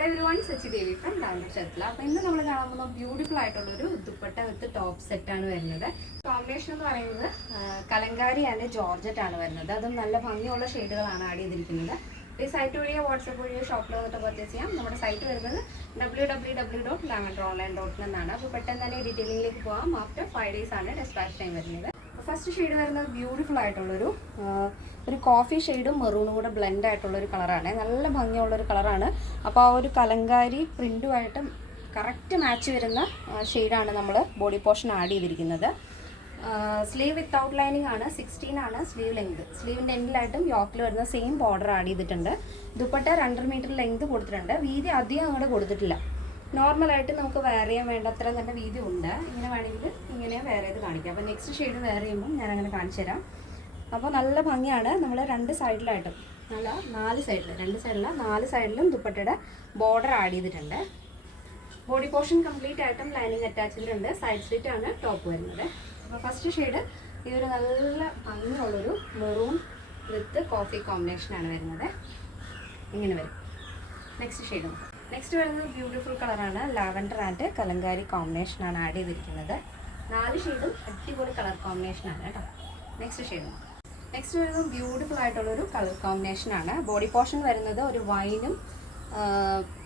Hello everyone, Sachi Devi from Lavender Chatla. അപ്പോൾ ഇന്ന് നമ്മൾ കാണാൻ പോകുന്ന ബ്യൂട്ടിഫുൾ ആയിട്ടുള്ള ഒരു ദുപ്പട്ട വിത്ത് ടോപ്പ് സെറ്റ് ആണ് വരുന്നത്. കോമ്പിനേഷൻ എന്ന് പറയുന്നത് കലങ്കാരി ആൻഡ് ജോർജറ്റ് ആണ് വരുന്നത്. അതും നല്ല ഭംഗിയുള്ള ഷെയ്ഡുകളാണ് ആഡ് ചെയ്തിരിക്കുന്നത്. ഈ സൈറ്റ് വഴിയോ വാട്സപ്പ് വഴിയോ ഷോപ്പിൽ വന്നിട്ട് പർച്ചേസ് ചെയ്യാം. നമ്മുടെ സൈറ്റ് വരുന്നത് www.lavenderonline.in എന്നാണ്. അപ്പോൾ പെട്ടെന്ന് തന്നെ ഡീറ്റെയിലിംഗിലേക്ക് പോകാം. ആഫ്റ്റർ 5 days ആണ് ഡിസ്പാച്ച് ടൈം വരുന്നത്. ഫസ്റ്റ് ഷെയ്ഡ് വരുന്നത് ബ്യൂട്ടിഫുൾ ആയിട്ടുള്ളൊരു കോഫി ഷെയ്ഡും മെറൂണും കൂടെ ബ്ലെൻഡ് ആയിട്ടുള്ളൊരു കളറാണ്. നല്ല ഭംഗിയുള്ളൊരു കളറാണ്. അപ്പോൾ ആ ഒരു കലങ്കാരി പ്രിൻറ്റുമായിട്ട് കറക്റ്റ് മാച്ച് വരുന്ന ഷെയ്ഡാണ് നമ്മൾ ബോഡി പോർഷൻ ആഡ് ചെയ്തിരിക്കുന്നത്. സ്ലീവ് വിത്ത് ഔട്ട് ലൈനിങ് ആണ്. 16 ആണ് സ്ലീവ് ലെങ്ത്. സ്ലീവിൻ്റെ എൻഡിലായിട്ടും യോക്കിൽ വരുന്ന സെയിം ബോർഡർ ആഡ് ചെയ്തിട്ടുണ്ട്. ദുപ്പട്ട 2.5 മീറ്റർ ലെങ്ത് കൊടുത്തിട്ടുണ്ട്. വീതി അധികം അങ്ങോട്ട് കൊടുത്തിട്ടില്ല. നോർമലായിട്ട് നമുക്ക് വെയർ ചെയ്യാൻ വേണ്ടത്ര തന്നെ വീതി ഉണ്ട്. ഇങ്ങനെ വേണമെങ്കിൽ ഇങ്ങനെ വെയർ ചെയ്ത് കാണിക്കാം. അപ്പോൾ നെക്സ്റ്റ് ഷെയ്ഡ് വെയർ ചെയ്യുമ്പോൾ ഞാനങ്ങനെ കാണിച്ചു തരാം. അപ്പോൾ നല്ല ഭംഗിയാണ്. നമ്മൾ 2 സൈഡിലായിട്ടും നല്ല 4 സൈഡിൽ 2 സൈഡിൽ 4 സൈഡിലും ദുപ്പട്ടയുടെ ബോർഡർ ആഡ് ചെയ്തിട്ടുണ്ട്. ബോഡി പോർഷൻ കംപ്ലീറ്റ് ആയിട്ടും ലൈനിങ് അറ്റാച്ച് ചെയ്തിട്ടുണ്ട്. സൈഡ് സ്ലിറ്റ് ആണ് ടോപ്പ് വരുന്നത്. അപ്പോൾ ഫസ്റ്റ് ഷെയ്ഡ് ഈ ഒരു നല്ല ഭംഗിയുള്ളൊരു മെറൂൺ വിത്ത് കോഫി കോമ്പിനേഷനാണ് വരുന്നത്. ഇങ്ങനെ വരും. നെക്സ്റ്റ് വരുന്നത് ബ്യൂട്ടിഫുൾ കളറാണ്. ലാവൻഡർ ആൻഡ് കലങ്കാരി കോമ്പിനേഷനാണ് ആഡ് ചെയ്തിരിക്കുന്നത്. 4 ഷെയ്ഡും അടിപൊളി കളർ കോമ്പിനേഷനാണ് കേട്ടോ. നെക്സ്റ്റ് വരുന്നത് ബ്യൂട്ടിഫുൾ ആയിട്ടുള്ളൊരു കളർ കോമ്പിനേഷനാണ്. ബോഡി പോർഷൻ വരുന്നത് ഒരു വൈനും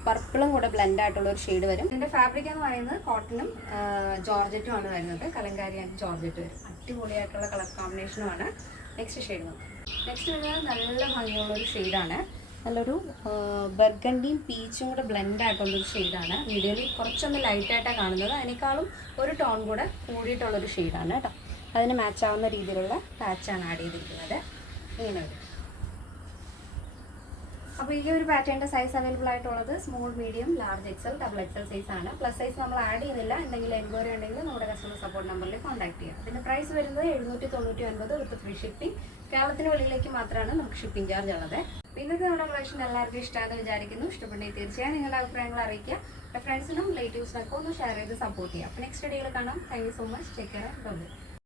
പർപ്പിളും കൂടെ ബ്ലെൻഡ് ആയിട്ടുള്ളൊരു ഷെയ്ഡ് വരും. ഇതിൻ്റെ ഫാബ്രിക് എന്ന് പറയുന്നത് കോട്ടണും ജോർജറ്റും ആണ് വരുന്നത്. കലങ്കാരി ആൻഡ് ജോർജറ്റ് വരും. അടിപൊളിയായിട്ടുള്ള കളർ കോമ്പിനേഷനുമാണ്. നെക്സ്റ്റ് വരുന്നത് നല്ല ഭംഗിയുള്ളൊരു ഷെയ്ഡാണ്. നല്ലൊരു ബർഗണ്ടിയും പീച്ചും കൂടെ ബ്ലെൻഡ് ആയിട്ടുള്ളൊരു ഷെയ്ഡാണ്. വീഡിയോയിൽ കുറച്ചൊന്ന് ലൈറ്റായിട്ടാണ് കാണുന്നത്. അതിനേക്കാളും ഒരു ടോൺ കൂടെ കൂടിയിട്ടുള്ളൊരു ഷെയ്ഡാണ് കേട്ടോ. അതിന് മാച്ച് ആവുന്ന രീതിയിലുള്ള പാച്ചാണ് ആഡ് ചെയ്തിരിക്കുന്നത്. ഇങ്ങനെ വരും. അപ്പോൾ ഈ ഒരു പാറ്റേണിൻ്റെ സൈസ് അവൈലബിൾ ആയിട്ടുള്ളത് small, medium, large, XL, double XL size ആണ്. പ്ലസ് സൈസ് നമ്മൾ ആഡ് ചെയ്യുന്നില്ല. എന്തെങ്കിലും എൻക്വയറി ഉണ്ടെങ്കിൽ നമ്മുടെ കസ്റ്റമർ സപ്പോർട്ട് നമ്പറിൽ കോൺടാക്ട് ചെയ്യാം. അതിൻ്റെ പ്രൈസ് വരുന്നത് 799 വിത്ത് ഫ്രീ ഷിപ്പിംഗ്. കേരളത്തിന് വെളിയിലേക്ക് മാത്രമാണ് നമുക്ക് ഷിപ്പിംഗ് ചാർജ് ഉള്ളത്. ഇന്നത്തെ നമ്മുടെ കളക്ഷൻ എല്ലാവർക്കും ഇഷ്ടമാണെന്ന് വിചാരിക്കുന്നു. ഇഷ്ടപ്പെട്ടെങ്കിൽ തീർച്ചയായും നിങ്ങളുടെ അഭിപ്രായങ്ങൾ അറിയിക്കുക. ഫ്രണ്ട്സിനും റിലേറ്റീവ്സിനൊക്കെ ഒന്ന് ഷെയർ ചെയ്ത് സപ്പോർട്ട് ചെയ്യാം. അപ്പോൾ നെക്സ്റ്റ് വീഡിയോയിൽ കാണാം. Thank you so much. Take care. By.